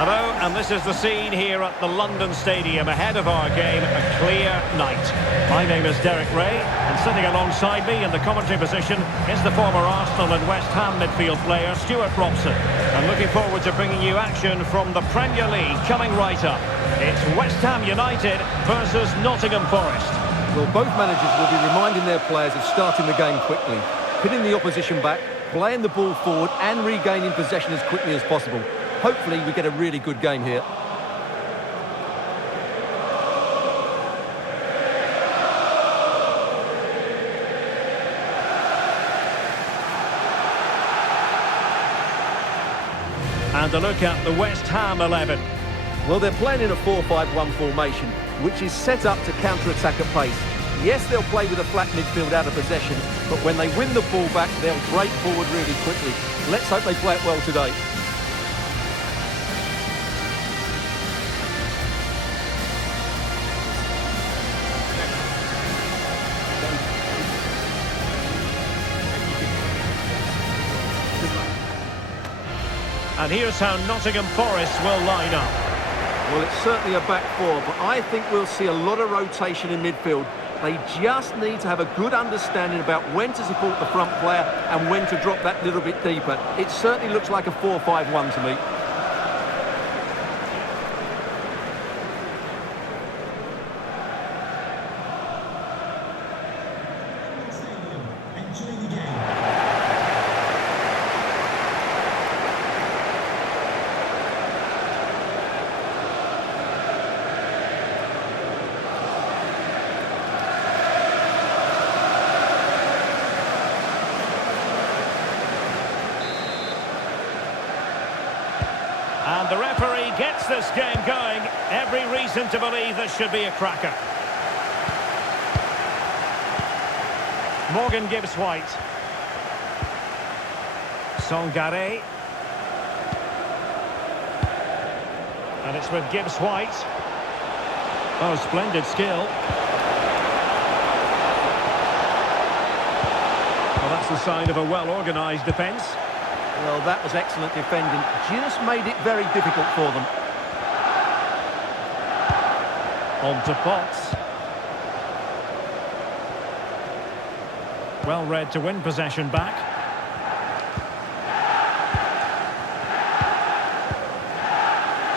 Hello, and this is the scene here at the London Stadium ahead of our game, a clear night. My name is Derek Ray, and sitting alongside me in the commentary position is the former Arsenal and West Ham midfield player, Stuart Robson. And looking forward to bringing you action from the Premier League coming right up. It's West Ham United versus Nottingham Forest. Well, both managers will be reminding their players of starting the game quickly, pinning the opposition back, playing the ball forward and regaining possession as quickly as possible. Hopefully we get a really good game here. And a look at the West Ham 11. Well, they're playing in a 4-5-1 formation, which is set up to counter-attack at pace. Yes, they'll play with a flat midfield out of possession, but when they win the ball back, they'll break forward really quickly. Let's hope they play it well today. And here's how Nottingham Forest will line up. Well, it's certainly a back four, but I think we'll see a lot of rotation in midfield. They just need to have a good understanding about when to support the front player and when to drop that little bit deeper. It certainly looks like a 4-5-1 to me. And the referee gets this game going. Every reason to believe this should be a cracker. Morgan Gibbs-White. Sangare. And it's with Gibbs-White. Oh, splendid skill. Well, that's the sign of a well-organised defence. Well, that was excellent defending. Just made it very difficult for them. On to Potts. Well read to win possession back.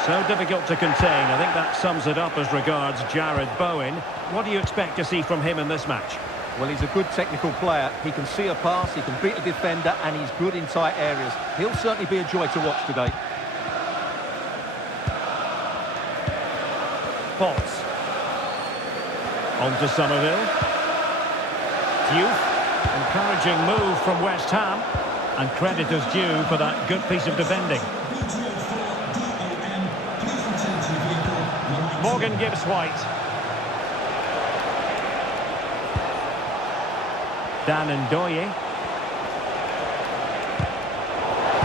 So difficult to contain. I think that sums it up as regards Jared Bowen. What do you expect to see from him in this match? Well, he's a good technical player. He can see a pass, he can beat a defender, and he's good in tight areas. He'll certainly be a joy to watch today. Potts. On to Somerville. Diouf. Encouraging move from West Ham. And credit is due for that good piece of defending. Morgan Gibbs-White. Dan Ndoye.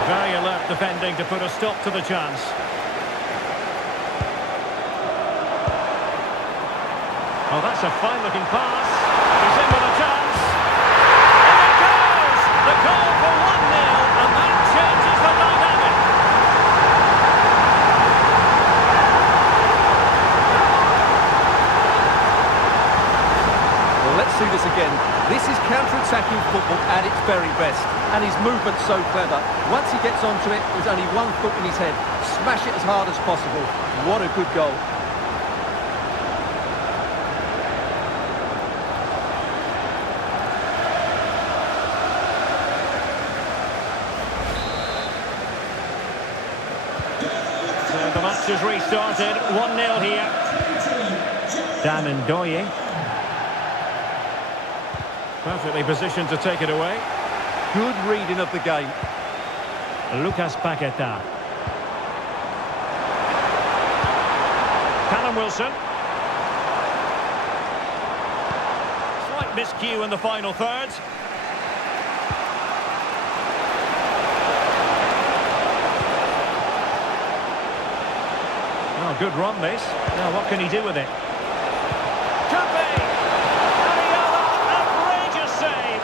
Very alert defending to put a stop to the chance. Oh, that's a fine-looking pass. He's in with a chance. And it goes! The goal for 1-0, and that changes the dynamic. Well, let's see this again. This is counter-attacking football at its very best, and his movement's so clever. Once he gets onto it, there's only one foot in his head. Smash it as hard as possible. What a good goal. So the match has restarted. 1-0 here. Dan Ndoye. Perfectly positioned to take it away. Good reading of the game. Lucas Paqueta. Callum Wilson. Slight miscue in the final third. Oh, good run this. Now what can he do with it? Could be! Outrageous save!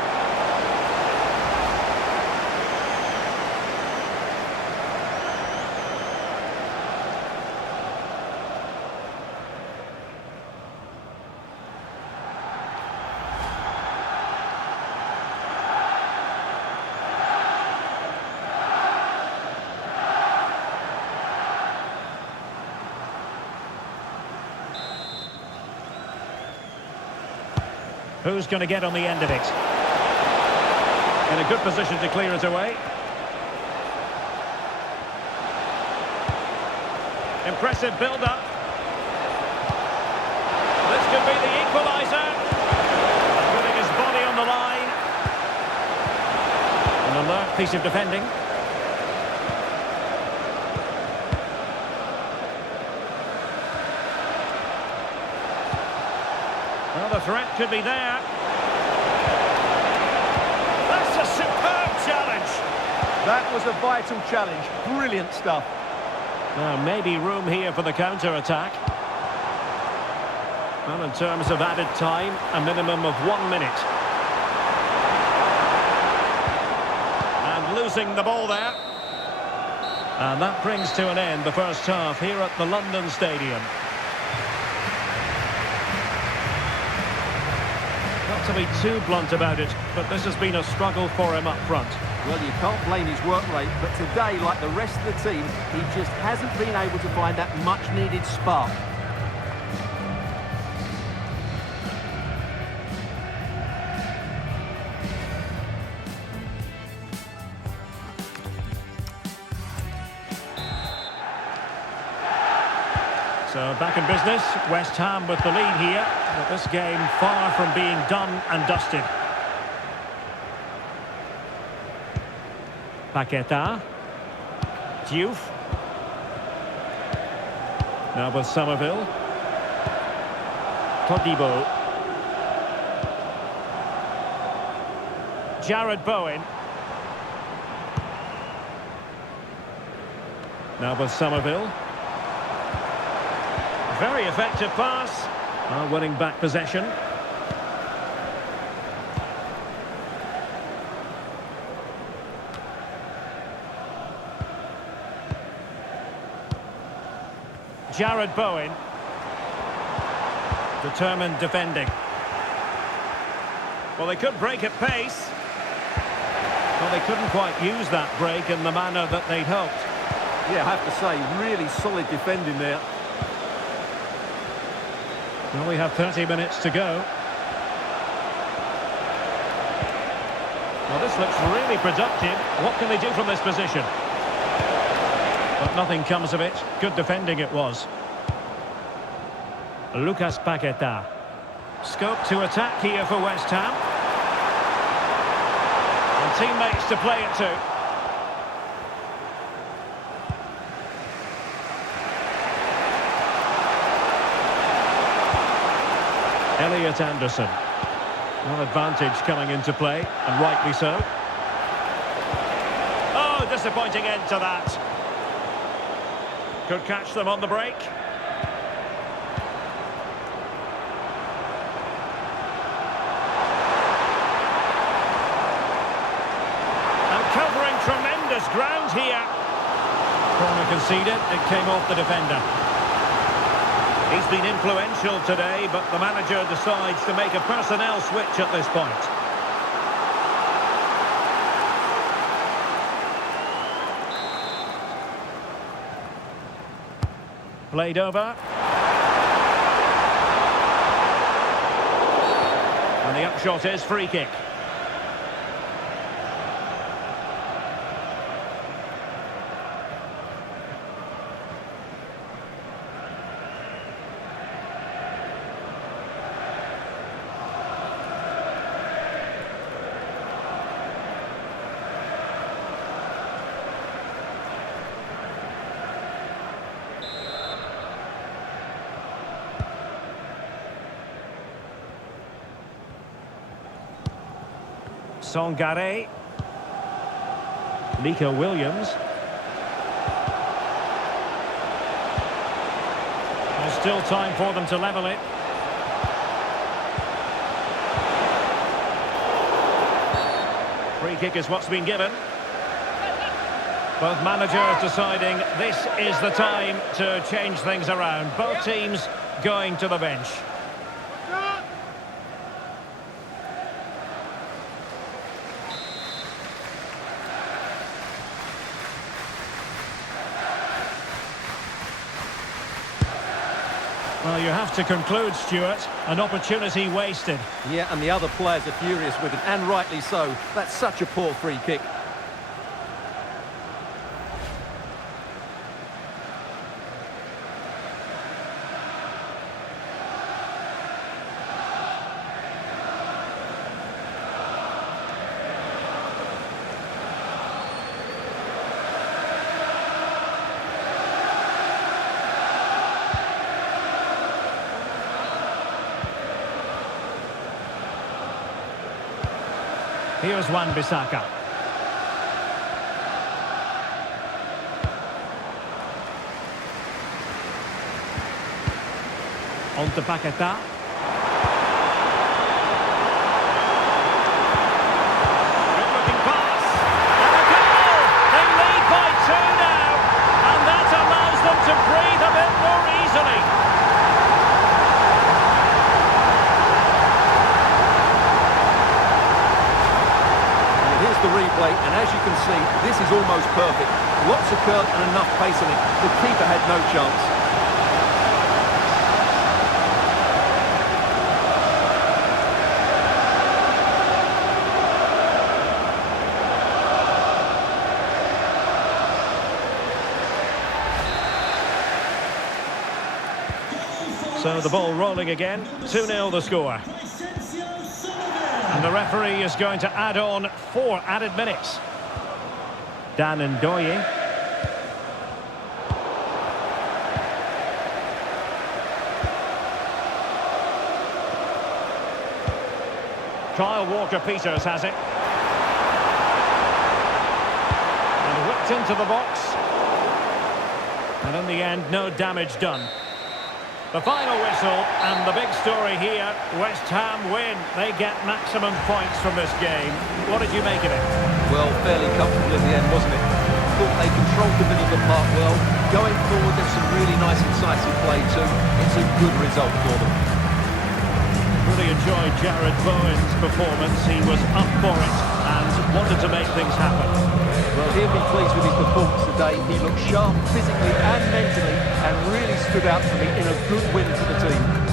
Who's going to get on the end of it? In a good position to clear it away. Impressive build-up. This could be the equaliser. Putting his body on the line. An alert piece of defending. Well, the threat could be there. That's a superb challenge. That was a vital challenge. Brilliant stuff. Now, maybe room here for the counter-attack. Well, in terms of added time, a minimum of 1 minute. And losing the ball there. And that brings to an end the first half here at the London Stadium. Not to be too blunt about it, but this has been a struggle for him up front. Well, you can't blame his work rate, but today, like the rest of the team, he just hasn't been able to find that much-needed spark. So back in business, West Ham with the lead here, but this game far from being done and dusted. Paqueta. Diouf. Now with Somerville. Todibo. Jared Bowen. Now with Somerville. Very effective pass. Winning back possession. Jared Bowen. Determined defending. Well, they could break at pace. Well, they couldn't quite use that break in the manner that they'd hoped. Yeah, I have to say, really solid defending there. Well, we have 30 minutes to go. Well, this looks really productive. What can they do from this position? But nothing comes of it. Good defending it was. Lucas Paqueta. Scope to attack here for West Ham. And teammates to play it to. Elliot Anderson. One advantage coming into play, and rightly so. Oh, disappointing end to that. Could catch them on the break. And covering tremendous ground here. Corner conceded, it came off the defender. He's been influential today, but the manager decides to make a personnel switch at this point. Played over. And the upshot is free kick. Songare. Nico Williams. There's still time for them to level it. Free kick is what's been given. Both managers deciding this is the time to change things around. Both teams going to the bench. Well, you have to conclude, Stuart, an opportunity wasted. Yeah, and the other players are furious with it, and rightly so. That's such a poor free kick. Here's Wan-Bissaka. On to Paquetá. Good-looking pass. And a goal! They lead by 2 now. And that allows them to breathe a bit more easily. Here's the replay, and as you can see, this is almost perfect. Lots of curve and enough pace in it. The keeper had no chance. So the ball rolling again. 2-0 the score. And the referee is going to add on 4 added minutes. Dan Ndoye. Kyle Walker-Peters has it. And whipped into the box. And in the end, no damage done. The final whistle, and the big story here, West Ham win. They get maximum points from this game. What did you make of it? Well, fairly comfortable in the end, wasn't it? Thought they controlled the middle of the park well. Going forward, there's some really nice, incisive play too. It's a good result for them. Really enjoyed Jared Bowen's performance. He was up for it and wanted to make things happen. Well, he'll be pleased with his performance today. He looked sharp physically and mentally and really stood out for me in a good win for the team.